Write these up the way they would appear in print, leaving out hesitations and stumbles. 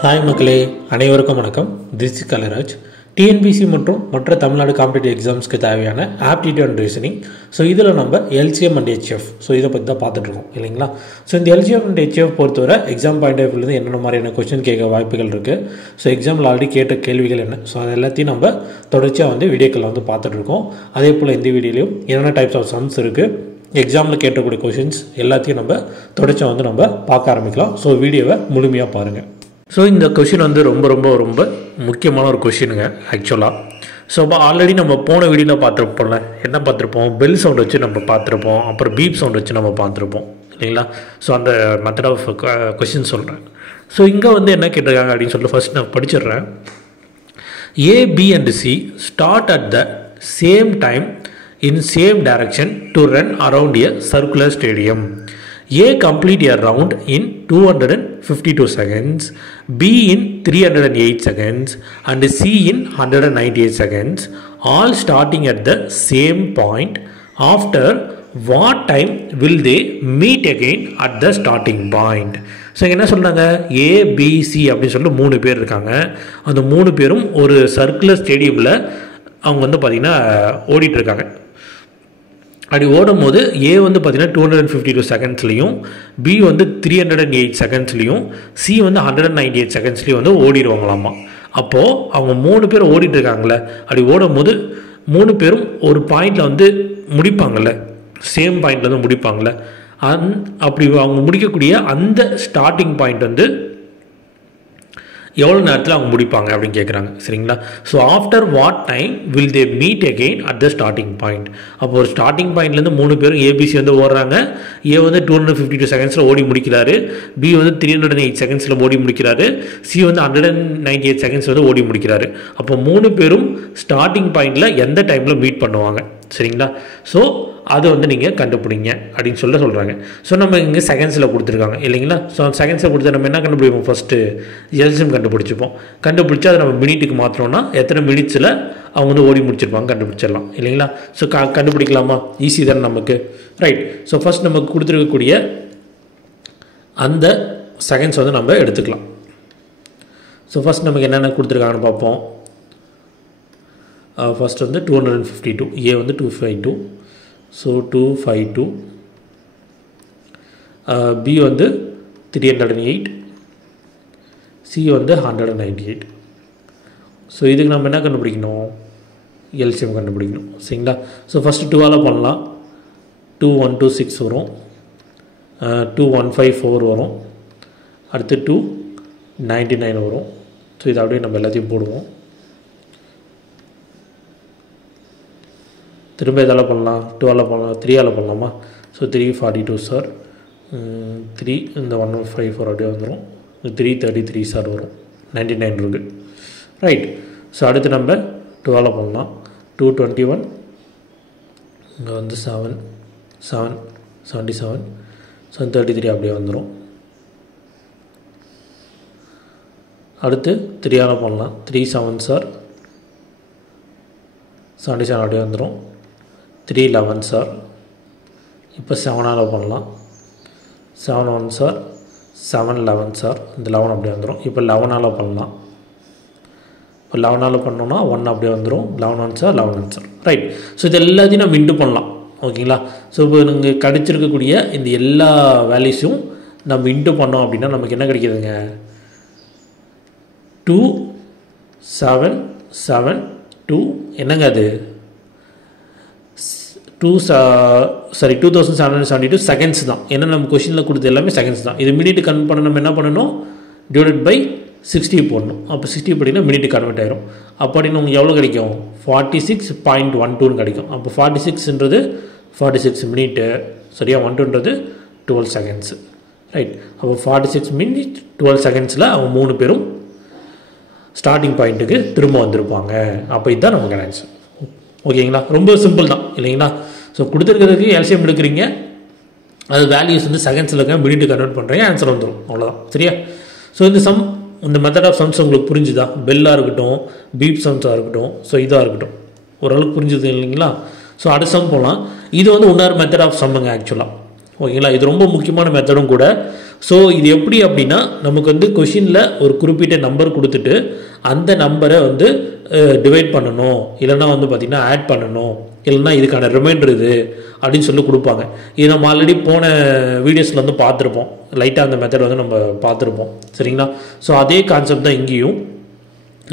Hi மக்களே, அனைவருக்கும் வணக்கம். This is கலராஜ். டிஎன்பிசி மற்றும் மற்ற தமிழ்நாடு காம்படிட்டிவ் எக்ஸாம்ஸ்க்கு தேவையான ஆப்டிடியூட் அண்ட் ரீசனிங். ஸோ இதில் நம்ம எல்சிஎம் அண்ட் ஹெச்எஃப் இதை பற்றி தான் பார்த்துட்ருக்கோம் இல்லைங்களா. ஸோ இந்த எல்சிஎம் அண்ட் ஹெச்எஃப் பொறுத்தவரை எக்ஸாம் பாயிண்ட் ஆஃப் வியூலேருந்து என்னென்ன மாதிரியான கொஸ்டின் கேட்க வாய்ப்புகள் இருக்குது, ஸோ எக்ஸாமில் ஆல்ரெடி கேட்ட கேள்விகள் என்ன, ஸோ அது எல்லாத்தையும் நம்ம தொடர்ச்சியாக வீடியோக்களில் பார்த்துட்ருக்கோம். அதே போல் இந்த வீடியோலையும் என்னென்ன டைப்ஸ் ஆஃப் சம்ஸ் இருக்குது, எக்ஸாமில் கேட்டக்கூடிய கொஷின்ஸ் எல்லாத்தையும் நம்ம தொடர்ச்சியாக நம்ம பார்க்க ஆரம்பிக்கலாம். ஸோ வீடியோவை முழுமையாக பாருங்கள். ஸோ இந்த கொஷின் ரொம்ப ரொம்ப ரொம்ப முக்கியமான ஒரு கொஷினுங்க ஆக்சுவலாக. ஸோ இப்போ ஆல்ரெடி நம்ம போன வீடியோவில் பார்த்துருப்போம்ல, என்ன பார்த்துருப்போம், பெல் சவுண்ட் வச்சு நம்ம பார்த்துருப்போம், அப்புறம் பீப் சவுண்ட் வச்சு நம்ம பார்த்துருப்போம் இல்லைங்களா. ஸோ அந்த மெத்தட் ஆஃப் கொஷின் சொல்கிறேன். ஸோ இங்கே என்ன கேட்டிருக்காங்க அப்படின்னு சொல்லிட்டு ஃபஸ்ட் நான் படிச்சிடுறேன். A, B and C start at the same time in same direction to run around a circular stadium. A complete a round in 252 seconds, B in 308 seconds and C in 198 seconds, all starting at the same point. After what time will they meet again at the starting point? So என்ன சொல்கிறாங்க, ABC அப்படின்னு சொல்லிட்டு 3 பேர் இருக்காங்க. அந்த 3 பேரும் ஒரு circular ஸ்டேடியமில் அவங்க பார்த்திங்கன்னா ஓடிட்டுருக்காங்க. அப்படி ஓடும் போது ஏ பார்த்திங்கன்னா 252 செகண்ட்ஸ்லையும், பி 308 செகண்ட்ஸ்லையும், சி 198 செகண்ட்ஸ்லையும் ஓடிடுவாங்களாமா. அப்போது அவங்க 3 பேர் ஓடிட்டுருக்காங்களே, அப்படி ஓடும் போது 3 பேரும் ஒரு பாயிண்டில் முடிப்பாங்கள்ல, சேம் பாயிண்டில் முடிப்பாங்கள்ல, அப்படி அவங்க முடிக்கக்கூடிய அந்த ஸ்டார்டிங் பாயிண்ட் எவ்வளோ நேரத்தில் அவங்க முடிப்பாங்க அப்படின்னு கேட்குறாங்க சரிங்களா. So after what time will they meet again at the starting point. அப்போ ஒரு ஸ்டார்டிங் பாயிண்ட்லேருந்து 3 பேரும் ஏபிசி ஓடுறாங்க. ஏ 252 செகண்ட்ஸில் ஓடி முடிக்கிறாரு, பி 308 செகண்ட்ஸில் ஓடி முடிக்கிறாரு, சி 198 செகண்ட்ஸ் ஓடி முடிக்கிறாரு. அப்போ 3 பேரும் ஸ்டார்டிங் பாயிண்டில் எந்த டைமில் மீட் பண்ணுவாங்க சரிங்களா. ஸோ அதை நீங்கள் கண்டுபிடிங்க அப்படின்னு சொல்கிறாங்க. ஸோ நம்ம இங்கே செகண்ட்ஸில் கொடுத்துருக்காங்க இல்லைங்களா. ஸோ செகண்ட்ஸில் கொடுத்து நம்ம என்ன கண்டுபிடிப்போம், ஃபஸ்ட்டு எல்சிஎம் கண்டுபிடிச்சிப்போம். கண்டுபிடிச்சா அதை நம்ம மினிட்டுக்கு மாற்றோன்னா எத்தனை மினிட்ஸில் அவங்க ஓடி முடிச்சிருப்பாங்க கண்டுபிடிச்சிடலாம் இல்லைங்களா. ஸோ கண்டுபிடிக்கலாமா, ஈஸி தானே நமக்கு, ரைட். ஸோ ஃபஸ்ட் நமக்கு கொடுத்துருக்கக்கூடிய அந்த செகண்ட்ஸ் நம்ம எடுத்துக்கலாம். ஸோ ஃபஸ்ட் நமக்கு என்னென்ன கொடுத்துருக்காங்கன்னு பார்ப்போம். ஃபஸ்ட் 252, ஏ 252, ஸோ 252, பி 308, சி 198. ஸோ இதுக்கு நம்ம என்ன கண்டுபிடிக்கணும், எல்சிஎம் கண்டுபிடிக்கணும் சரிங்களா. ஸோ ஃபஸ்ட்டு 2ஆல் பண்ணலாம். 2126 வரும், 2154 வரும், அடுத்து 299 வரும். ஸோ இதை அப்படியே நம்ம எல்லாத்தையும் போடுவோம். திரும்ப இதால் பண்ணலாம், 2ஆல் பண்ணலாம், 3ஆல் பண்ணலாமா. ஸோ 342 சார், 3 இந்த 154 அப்படியே வந்துடும், 333 சார் வரும், 99 இருக்குது ரைட். ஸோ அடுத்து நம்ம 2ஆல் பண்ணலாம். 221 இங்கே 77, 33 அப்படியே வந்துடும். அடுத்து 3ஆல் பண்ணலாம். 37 சார், 77 அப்படியே வந்துடும். 311 சார், இப்போ 7ஆல் பண்ணலாம். 71 சார், 711 சார், இந்த 11 அப்படியே வந்துடும். இப்போ 11ஆல் பண்ணலாம். இப்போ 11ஆல் பண்ணோன்னா 1 அப்படியே வந்துடும். 11 சார், 11 சார் ரைட். ஸோ இது எல்லாத்தையும் நம்ம இன்டு பண்ணலாம் ஓகேங்களா. ஸோ இப்போ நீங்கள் கிடைச்சிருக்கக்கூடிய இந்த எல்லா வேல்யூஸும் நம்ம இன்டு பண்ணோம் அப்படின்னா நமக்கு என்ன கிடைக்கிதுங்க, 2772 என்னங்க அது 2772 செகண்ட்ஸ் தான். ஏன்னா நம்ம கொஷினில் கொடுத்து எல்லாமே செகண்ட்ஸ் தான். இது மினிட் கன்வெர்ட் பண்ண நம்ம என்ன பண்ணணும், டிவைடட் பை 60 போடணும். அப்போ 60 போட்டிங்கன்னா மினிட் கன்வெர்ட் ஆயிரும். அப்படின்னு உங்களுக்கு எவ்வளோ கிடைக்கும், 46.12 கிடைக்கும். அப்போ 46ன்றது 46 மினிட்டு சரியா, 12ன்றது 12 செகண்ட்ஸ் ரைட். அப்போ 46 மினிட் 12 செகண்ட்ஸில் அவங்க 3 பேரும் ஸ்டார்டிங் பாயிண்ட்டுக்கு திரும்ப வந்திருப்பாங்க. அப்போ இதுதான் நமக்கு ஆன்சர் ஓகேங்களா. ரொம்ப சிம்பிள் தான் இல்லைங்களா. ஸோ கொடுத்துருக்கிறதுக்கு எல்சிஎம் எடுக்கிறீங்க, அது வேல்யூஸ் செகண்ட்ஸில் இருக்க மினிட்டு கன்வெர்ட் பண்ணுறீங்க, ஆன்சர் வந்துடும், அவ்வளோதான் சரியா. ஸோ இந்த மெத்தட் ஆஃப் சம்ஸ் உங்களுக்கு புரிஞ்சுதா, பெல்லாக இருக்கட்டும், பீப் சம்ஸாக இருக்கட்டும், ஸோ இதாக இருக்கட்டும், ஓரளவுக்கு புரிஞ்சுது இல்லைங்களா. ஸோ அடுத்த சம் போகலாம். இது இன்னொரு மெத்தட் ஆஃப் சம்முங்க ஆக்சுவலாக. ஓகேங்களா. இது ரொம்ப முக்கியமான மெத்தடும் கூட. ஸோ இது எப்படி அப்படின்னா, நமக்கு வந்து கொஷினில் ஒரு குறிப்பிட்ட நம்பர் கொடுத்துட்டு அந்த நம்பரை வந்து டிவைட் பண்ணணும், இல்லைனா வந்து பார்த்திங்கன்னா ஆட் பண்ணணும், இல்லைனா இதுக்கான ரிமைண்டர் இது அப்படின்னு சொல்லி கொடுப்பாங்க. இது நம்ம ஆல்ரெடி போன வீடியோஸில் வந்து பார்த்துருப்போம், லைட்டாக அந்த மெத்தட் வந்து நம்ம பார்த்துருப்போம். சரிங்களா. ஸோ அதே கான்செப்ட் தான் இங்கேயும்.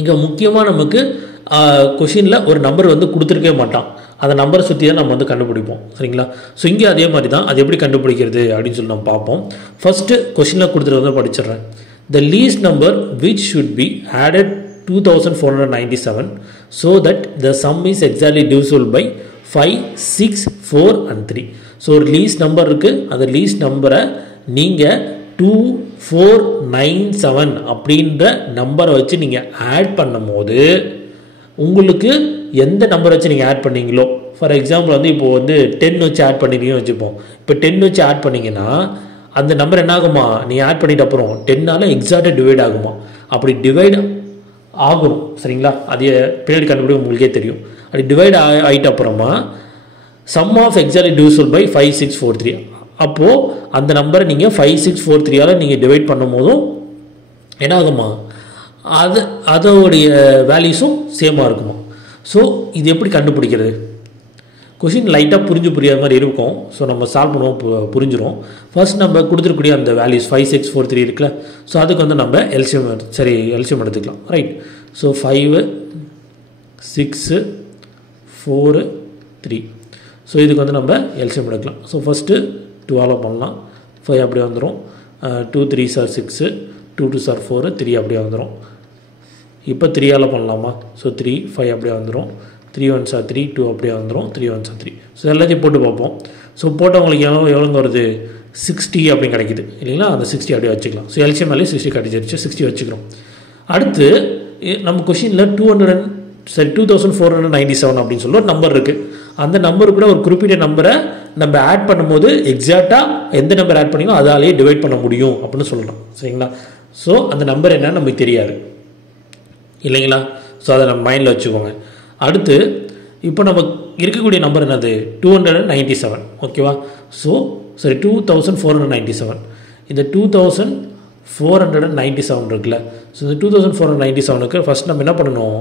இங்கே முக்கியமாக நமக்கு கொஷினில் ஒரு நம்பர் வந்து கொடுத்துருக்கவே மாட்டான், அந்த நம்பரை சுற்றி தான் நம்ம வந்து கண்டுபிடிப்போம். சரிங்களா. ஸோ இங்கே அதே மாதிரி தான், அது எப்படி கண்டுபிடிக்கிறது அப்படின்னு சொல்லி நம்ம பார்ப்போம். ஃபஸ்ட்டு கொஷினில் கொடுத்துட்டு வந்து படிச்சிடுறேன். The least number which should be added 2497 so that the sum is exactly divisible by 5, 6, 4 and 3. So ஒரு லீஸ்ட் நம்பர் இருக்குது, அந்த லீஸ்ட் நம்பரை நீங்கள் 2497 அப்படின்ற நம்பரை வச்சு நீங்கள் ஆட் பண்ணும் போது உங்களுக்கு எந்த நம்பர் வச்சு நீங்கள் ஆட் பண்ணீங்களோ, ஃபார் எக்ஸாம்பிள் வந்து இப்போது வந்து 10 வச்சு ஆட் பண்ணிங்கன்னு வச்சுப்போம். இப்போ 10 வச்சு ஆட் பண்ணிங்கன்னா அந்த நம்பர் என்ன ஆகுமா, நீங்கள் ஆட் பண்ணிட்டு அப்புறம் 10ஆல் எக்ஸாக்டாக டிவைட் ஆகுமா. அப்படி டிவைட் ஆகும். சரிங்களா. அது பின்னாடி கண்டுபிடி உங்களுக்கே தெரியும். அப்படி டிவைட் ஆகிட்ட அப்புறமா sum of exactly divisible by 5643. அப்போது அந்த நம்பரை நீங்கள் 5643ஆல் நீங்கள் டிவைட் பண்ணும் போதும் என்ன ஆகுமா, அதோடைய வேல்யூஸும் சேமாக இருக்குமா. ஸோ இது எப்படி கண்டுபிடிக்கிறது, கொஷின் லைட்டாக புரியாத மாதிரி இருக்கும். ஸோ நம்ம சால்வ் பண்ணுவோம், புரிஞ்சிடும். ஃபர்ஸ்ட் நம்ம கொடுத்துருக்கூடிய அந்த வேல்யூஸ் 5643 இருக்குல்ல, ஸோ அதுக்கு வந்து நம்ம எல்சிஎம் எடுத்துக்கலாம். ரைட். ஸோ 5, 6, 4, 3. ஸோ இதுக்கு வந்து நம்ம எல்சிஎம் எடுக்கலாம். ஸோ ஃபஸ்ட்டு 12 பண்ணலாம், 5 அப்படியே வந்துடும். 2 3s are 6, 2 2s are 4, 3 அப்படியே வந்துடும். இப்போ 3ஆல் பண்ணலாமா. ஸோ 3 5 அப்படியே வந்துடும். 3 1s are 3, 2 அப்படியே வந்துடும். 3 1s are 3. ஸோ எல்லாத்தையும் போட்டு பார்ப்போம். ஸோ போட்டவங்களுக்கு எவ்வளோங்க வருது, 60 அப்படின்னு கிடைக்குது இல்லைங்களா. அந்த 60 அப்படியே வச்சுக்கலாம். ஸோ எல்சிஎம் மேலே 60 கிடைச்சிருச்சு, 60 வச்சுக்கிறோம். அடுத்து நம்ம கொஷினில் 2497 அப்படின்னு சொல்லி ஒரு நம்பர் இருக்குது. அந்த நம்பர் கூட ஒரு குறிப்பிட்ட நம்பரை நம்ம ஆட் பண்ணும்போது எக்ஸாக்டாக எந்த நம்பர் ஆட் பண்ணிங்களோ அதாலேயே டிவைட் பண்ண முடியும் அப்படின்னு சொல்லலாம். சரிங்களா. ஸோ அந்த நம்பர் என்னன்னு நமக்கு தெரியாது இல்லைங்களா. ஸோ அதை நம்ம மைண்டில் வச்சுக்கோங்க. அடுத்து இப்போ நம்ம இருக்கக்கூடிய நம்பர் என்னது, 297. ஓகேவா. ஸோ சரி 2497. இந்த 2497 இருக்குல்ல. ஸோ இந்த 2497க்கு ஃபஸ்ட் நம்ம என்ன பண்ணணும்,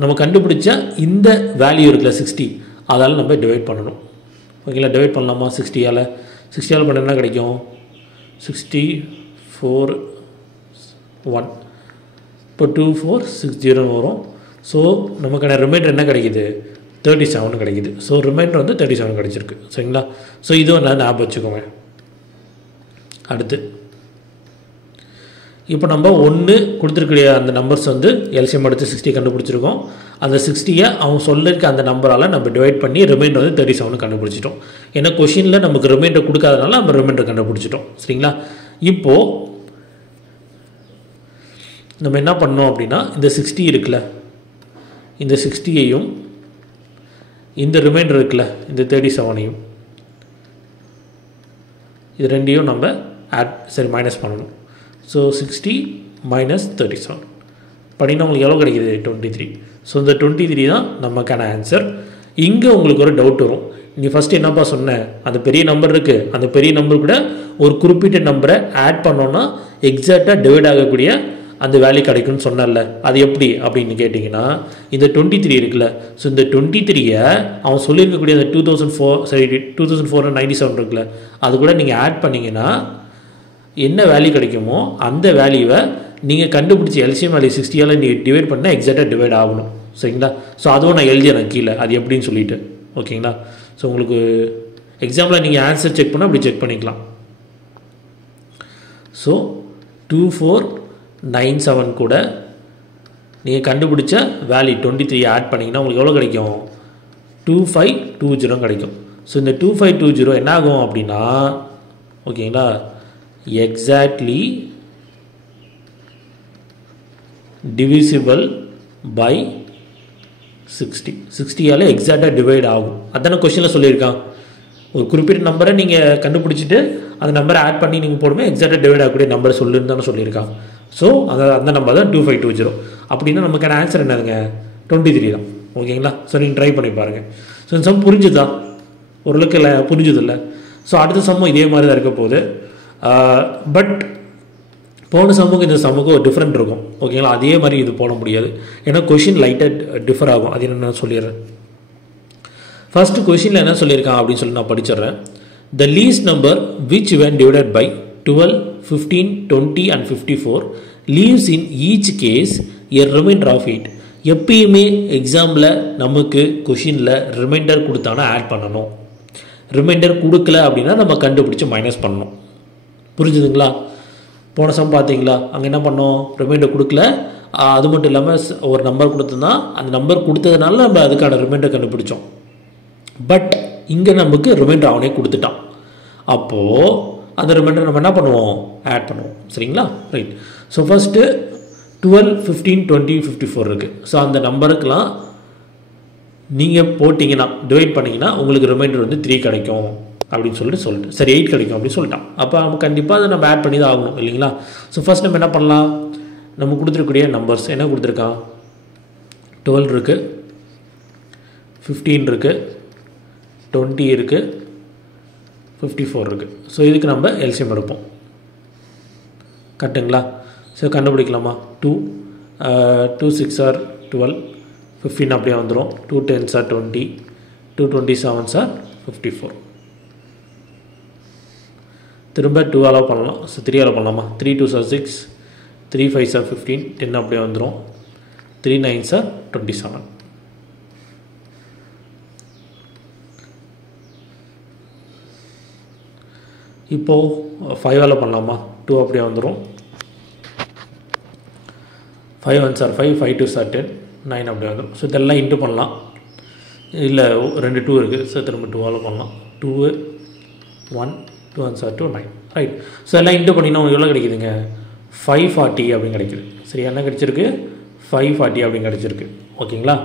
நம்ம கண்டுபிடிச்ச இந்த வேல்யூ இருக்குல்ல 60, அதால் நம்ம டிவைட் பண்ணணும். ஓகேங்களா. டிவைட் பண்ணலாமா 60ஆல் பண்ண என்ன கிடைக்கும், 64 1. இப்போ 2460 வரும். ஸோ நமக்கான ரிமைண்டர் என்ன கிடைக்குது, 37 கிடைக்குது. ஸோ ரிமைண்டர் வந்து 37 கிடைச்சிருக்கு. சரிங்களா. ஸோ இது ஒன்று ஞாபகம் வச்சுக்கோங்க. அடுத்து இப்போ நம்ம ஒன்று கொடுத்துருக்கூடிய அந்த நம்பர்ஸ் வந்து எல்சிஎம் எடுத்து 60 கண்டுபிடிச்சிருக்கோம். அந்த 60ஐ அவங்க சொல்லியிருக்க அந்த நம்பரால் நம்ம டிவைட் பண்ணி ரிமைண்டர் வந்து 37 கண்டுபிடிச்சிட்டோம். ஏன்னா கொஷினில் நமக்கு ரிமைண்டர் கொடுக்காதனால நம்ம ரிமைண்டர் கண்டுபிடிச்சிட்டோம். சரிங்களா. இப்போது நம்ம என்ன பண்ணோம் அப்படின்னா, இந்த 60 இருக்குல்ல, இந்த 60ஐயும் இந்த ரிமைண்டர் இருக்குல்ல இந்த 37ஐயும் இது ரெண்டையும் நம்ம மைனஸ் பண்ணணும். ஸோ 60 மைனஸ் 37 பண்ணினா உங்களுக்கு எவ்வளோ கிடைக்கிது, 23. ஸோ இந்த 23 தான் நமக்கான ஆன்சர். இங்கே உங்களுக்கு ஒரு டவுட் வரும், நீ ஃபஸ்ட்டு என்னப்பா சொன்னேன், அந்த பெரிய நம்பர் இருக்குது, அந்த பெரிய நம்பர் கூட ஒரு குறிப்பிட்ட நம்பரை ஆட் பண்ணோன்னா எக்ஸாக்டாக டிவைட் ஆகக்கூடிய அந்த வேல்யூ கிடைக்கும்னு சொன்னல, அது எப்படி அப்படின்னு கேட்டிங்கன்னா, இந்த 23 இருக்குல்ல, ஸோ இந்த 23ஐ அவன் சொல்லியிருக்கக்கூடிய அந்த 2497 இருக்குல்ல, அது கூட நீங்கள் ஆட் பண்ணிங்கன்னா என்ன வேல்யூ கிடைக்குமோ அந்த வேல்யூவை நீங்கள் கண்டுபிடிச்சி எல்சிஎம் வேல்யூ 60ஆல் நீங்கள் டிவைட் பண்ணால் எக்ஸாக்டாக டிவைட் ஆகணும். சரிங்களா. ஸோ அதுவும் நான் எழுதிறேன் கீழே அது எப்படின்னு சொல்லிட்டு. ஓகேங்களா. ஸோ உங்களுக்கு எக்ஸாம்பிளில் நீங்கள் ஆன்சர் செக் பண்ணால் அப்படி செக் பண்ணிக்கலாம். ஸோ 2497 கூட நீங்கள் கண்டுபிடிச்ச வேல்யூ 23 ஆட் பண்ணிங்கன்னா உங்களுக்கு எவ்வளோ கிடைக்கும், 2520 கிடைக்கும். ஸோ இந்த 2520 என்ன ஆகும் அப்படின்னா, ஓகேங்களா, எக்ஸாக்ட்லி டிவிசிபிள் பை 60ஆல் எக்ஸாக்டாக டிவைட் ஆகும். அதான கொஸ்டினில் சொல்லியிருக்கான். ஒரு குறிப்பிட்ட நம்பரை நீங்கள் கண்டுபிடிச்சிட்டு அந்த நம்பரை ஆட் பண்ணி நீங்கள் போடுமே எக்ஸாக்டாக டிவைட் ஆகக்கூடிய நம்பரை சொல்லுன்னு தானே சொல்லியிருக்கான். ஸோ அந்த நம்பர் தான் 2520. அப்படின்னா நமக்கான ஆன்சர் என்னதுங்க, 23 தான். ஓகேங்களா. ஸோ நீங்கள் ட்ரை பண்ணி பாருங்கள். ஸோ இந்த சம் புரிஞ்சுதா, ஓரளவுக்கு இல்லை புரிஞ்சுது இல்லை. ஸோ அடுத்த சம்மும் இதே மாதிரி தான் இருக்க போகுது. பட் போன சம்முக்கு இந்த சம்முக்கு ஒரு டிஃப்ரெண்ட் இருக்கும். ஓகேங்களா, அதே மாதிரி இது போட முடியாது. ஏன்னா கொஷின் லைட்டாக டிஃபர் ஆகும். அது என்ன நான் சொல்லிடுறேன். ஃபஸ்ட்டு கொஷினில் என்ன சொல்லியிருக்கான் அப்படின்னு சொல்லி நான் படிச்சிடுறேன். The least number which when divided by 12, 15, 20 and 54 leaves in each case a remainder of 8. எப்பயுமே எக்ஸாமில் நமக்கு கொஷினில் ரிமைண்டர் கொடுத்தானா ஆட் பண்ணணும். ரிமைண்டர் கொடுக்கல அப்படின்னா நம்ம கண்டுபிடிச்சி மைனஸ் பண்ணணும். புரிஞ்சுதுங்களா? போன சம் பார்த்தீங்களா, அங்கே என்ன பண்ணோம், ரிமைண்டர் கொடுக்கல. அது மட்டும் இல்லாமல் ஒரு நம்பர் கொடுத்தோம்னா அந்த நம்பர் கொடுத்ததுனால நம்ம அதுக்கான ரிமைண்டர் கண்டுபிடிச்சோம். பட் இங்கே நமக்கு ரிமைண்டர் அவனே கொடுத்துட்டான். அப்போது அந்த ரிமைண்டர் நம்ம என்ன பண்ணுவோம், ஆட் பண்ணுவோம். சரிங்களா? ரைட். ஸோ ஃபஸ்ட்டு 12, 15, 20, 54 இருக்குது. ஸோ அந்த நம்பருக்கெலாம் நீங்கள் போட்டிங்கன்னா டிவைட் பண்ணிங்கன்னா உங்களுக்கு ரிமைண்டர் வந்து 3 கிடைக்கும் அப்படின்னு சொல்லிட்டு சரி 8 கிடைக்கும் அப்படின்னு சொல்லிட்டான். அப்போ நம்ம கண்டிப்பாக அதை நம்ம ஆட் பண்ணி தான் ஆகணும் இல்லைங்களா? ஸோ ஃபஸ்ட் நம்ம என்ன பண்ணலாம், நம்ம கொடுத்துருக்கூடிய நம்பர்ஸ் என்ன கொடுத்துருக்கான், 12 இருக்குது, 15 இருக்குது, 20 இருக்குது, 54 இருக்குது. ஸோ இதுக்கு நம்ம எல்சிஎம் எடுப்போம். கரெக்டுங்களா? ஸோ கண்டுபிடிக்கலாமா? 2 6 ஆர் 12, 15 அப்படியே வந்துடும். 2 10s ஆர் 20, 2 27s ஆர் 54. திரும்ப 2 அலோவ் பண்ணலாம். ஸோ 3 அலோவ் பண்ணலாமா? 3 2s ஆர் 6, 3 5s ஆர் 15, 10 அப்படியே வந்துடும். 3 9s ஆர் 27. இப்போது 5 அலோவ் பண்ணலாமா? 2 அப்படியே வந்துடும். 5 1s ஆர் 5, 5 2s ஆர் 10, 9 அப்படியே வந்துடும். ஸோ இதெல்லாம் இன்ட்டு பண்ணலாம். இல்லை 2 2 இருக்குது. ஸோ திரும்ப 2 அலோவ் பண்ணலாம். 2 1 2 1s ஆர் 2 9. ரைட். ஸோ எல்லாம் இன்ட்டு பண்ணிங்கன்னா எவ்வளோ கிடைக்குதுங்க, 540 அப்படின்னு கிடைக்குது. சரி, என்ன கிடைச்சிருக்கு, 540 அப்படின்னு கிடைச்சிருக்கு. ஓகேங்களா?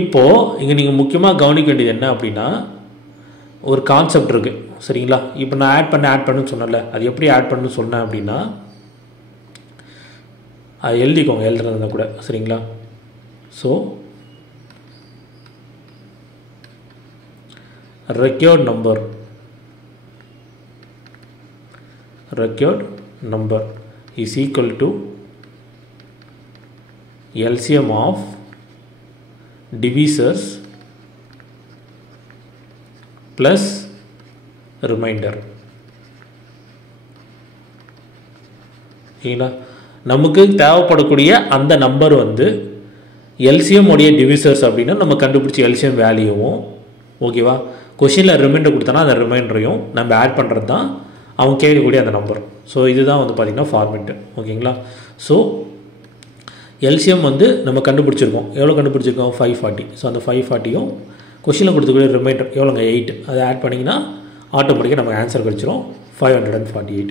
இப்போது இங்கே நீங்கள் முக்கியமாக கவனிக்க வேண்டியது என்ன அப்படின்னா, ஒரு கான்செப்ட் இருக்குது. சரிங்களா? இப்போ நான் ஆட் பண்ணுன்னு சொன்னல, அது எப்படி ஆட் பண்ணணும்னு சொன்னேன் அப்படின்னா அது எழுதிக்கோங்க, எழுதுறதுனா கூட. சரிங்களா? So required number is equal to LCM of divisors plus remainder. சரிங்களா? நமக்கு தேவைப்படக்கூடிய அந்த நம்பர் வந்து எல்சிஎம் உடைய டிவிசர்ஸ் அப்படின்னா நம்ம கண்டுபிடிச்சி எல்சிஎம் வேல்யூவும், ஓகேவா, கொஷினில் ரிமைண்டர் கொடுத்தனா அந்த ரிமைண்டரையும் நம்ம ஆட் பண்ணுறது தான் அவங்க கேட்கக்கூடிய அந்த நம்பர். ஸோ இதுதான் வந்து பார்த்திங்கன்னா ஃபார்மெட்டு. ஓகேங்களா? ஸோ எல்சிஎம் வந்து நம்ம கண்டுபிடிச்சிருக்கோம். எவ்வளோ கண்டுபிடிச்சிருக்கோம், 540. ஸோ அந்த 540யும் கொஷினில் கொடுத்துக்கூடிய ரிமைண்டர் எவ்வளோங்க, 8, அதை ஆட் பண்ணிங்கன்னா ஆட்டோமேட்டிக்காக நமக்கு ஆன்சர் கிடச்சிரும், 548.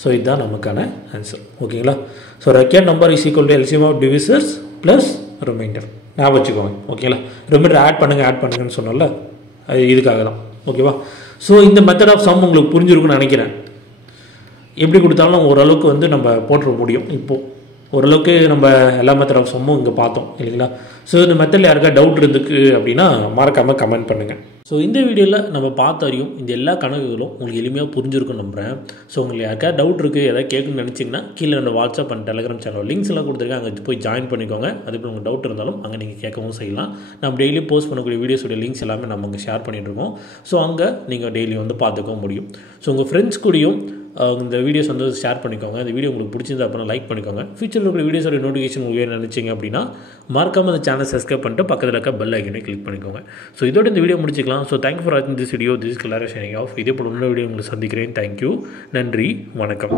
ஸோ இதுதான் நமக்கான ஆன்சர். ஓகேங்களா? So required number is equal to LCM of divisors plus remainder. ஞாபகம் வச்சுக்கோங்க. ஓகேங்களா? ரிமைண்டர் ஆட் பண்ணுங்கன்னு சொன்னோம்ல, அது இதுக்காக தான். ஓகேவா? ஸோ இந்த மெத்தட் ஆஃப் சம் உங்களுக்கு புரிஞ்சிருக்குன்னு நினைக்கிறேன். எப்படி கொடுத்தாலும் ஓரளவுக்கு வந்து நம்ம போட்டுற முடியும். இப்போது ஓரளவுக்கு நம்ம எல்லா மெத்தட் ஆஃப் சம்மும் இங்கே பார்த்தோம் இல்லைங்களா? ஸோ இந்த மெத்தடில் யாருக்கா டவுட் இருந்துக்கு அப்படின்னா மறக்காமல் கமெண்ட் பண்ணுங்கள். ஸோ இந்த வீடியோவில் நம்ம பார்த்த வரையும் இந்த எல்லா கணக்குகளும் உங்களுக்கு எளிமையாக புரிஞ்சிருக்குன்னு நம்புகிறேன். ஸோ உங்களுக்கு யாருக்கா டவுட் இருக்குது, எதாவது கேட்கணும்னு நினச்சிங்கன்னா கீழே அந்த WhatsApp and Telegram channel links எல்லாம் கொடுத்துருக்கேன், அங்கே போய் ஜாயின் பண்ணிக்கோங்க. அதுக்கு உங்களுக்கு டவுட் இருந்தாலும் அங்கே நீங்கள் கேட்கவும் செய்யலாம். நம்ம டெய்லி போஸ்ட் பண்ணக்கூடிய வீடியோஸோட லிங்க்ஸ் எல்லாமே நம்ம அங்கே ஷேர் பண்ணிட்டுருக்கோம். ஸோ அங்கே நீங்கள் டெய்லி வந்து பார்த்துக்கவும் முடியும். ஸோ உங்கள் ஃப்ரெண்ட்ஸ் கூடயும் இந்த வீடியோஸ் வந்து ஷேர் பண்ணிக்கோங்க. இந்த வீடியோ உங்களுக்கு பிடிச்சிருந்தா அப்படின்னா லைக் பண்ணிக்கோங்க. ஃபியூச்சரில் இருக்கிற வீடியோஸோட நோட்டிஃபிகேஷன் உங்களுக்கு நினச்சிங்க அப்படின்னா மறக்காமல் அந்த சேனல் சப்ஸ்கிரைப் பண்ணிட்டு பக்கத்தில் இருக்க பெல் ஐக்கனை கிளிக் பண்ணிக்கோங்க. ஸோ இதோட இந்த வீடியோ முடிச்சிக்கலாம். ஸோ தேங்க்யூ ஃபார் வாட்சிங் this video. This is Kalara shining off. இதே போல் இன்னொரு வீடியோ உங்களுக்கு சந்திக்கிறேன். தேங்க்யூ. நன்றி, வணக்கம்.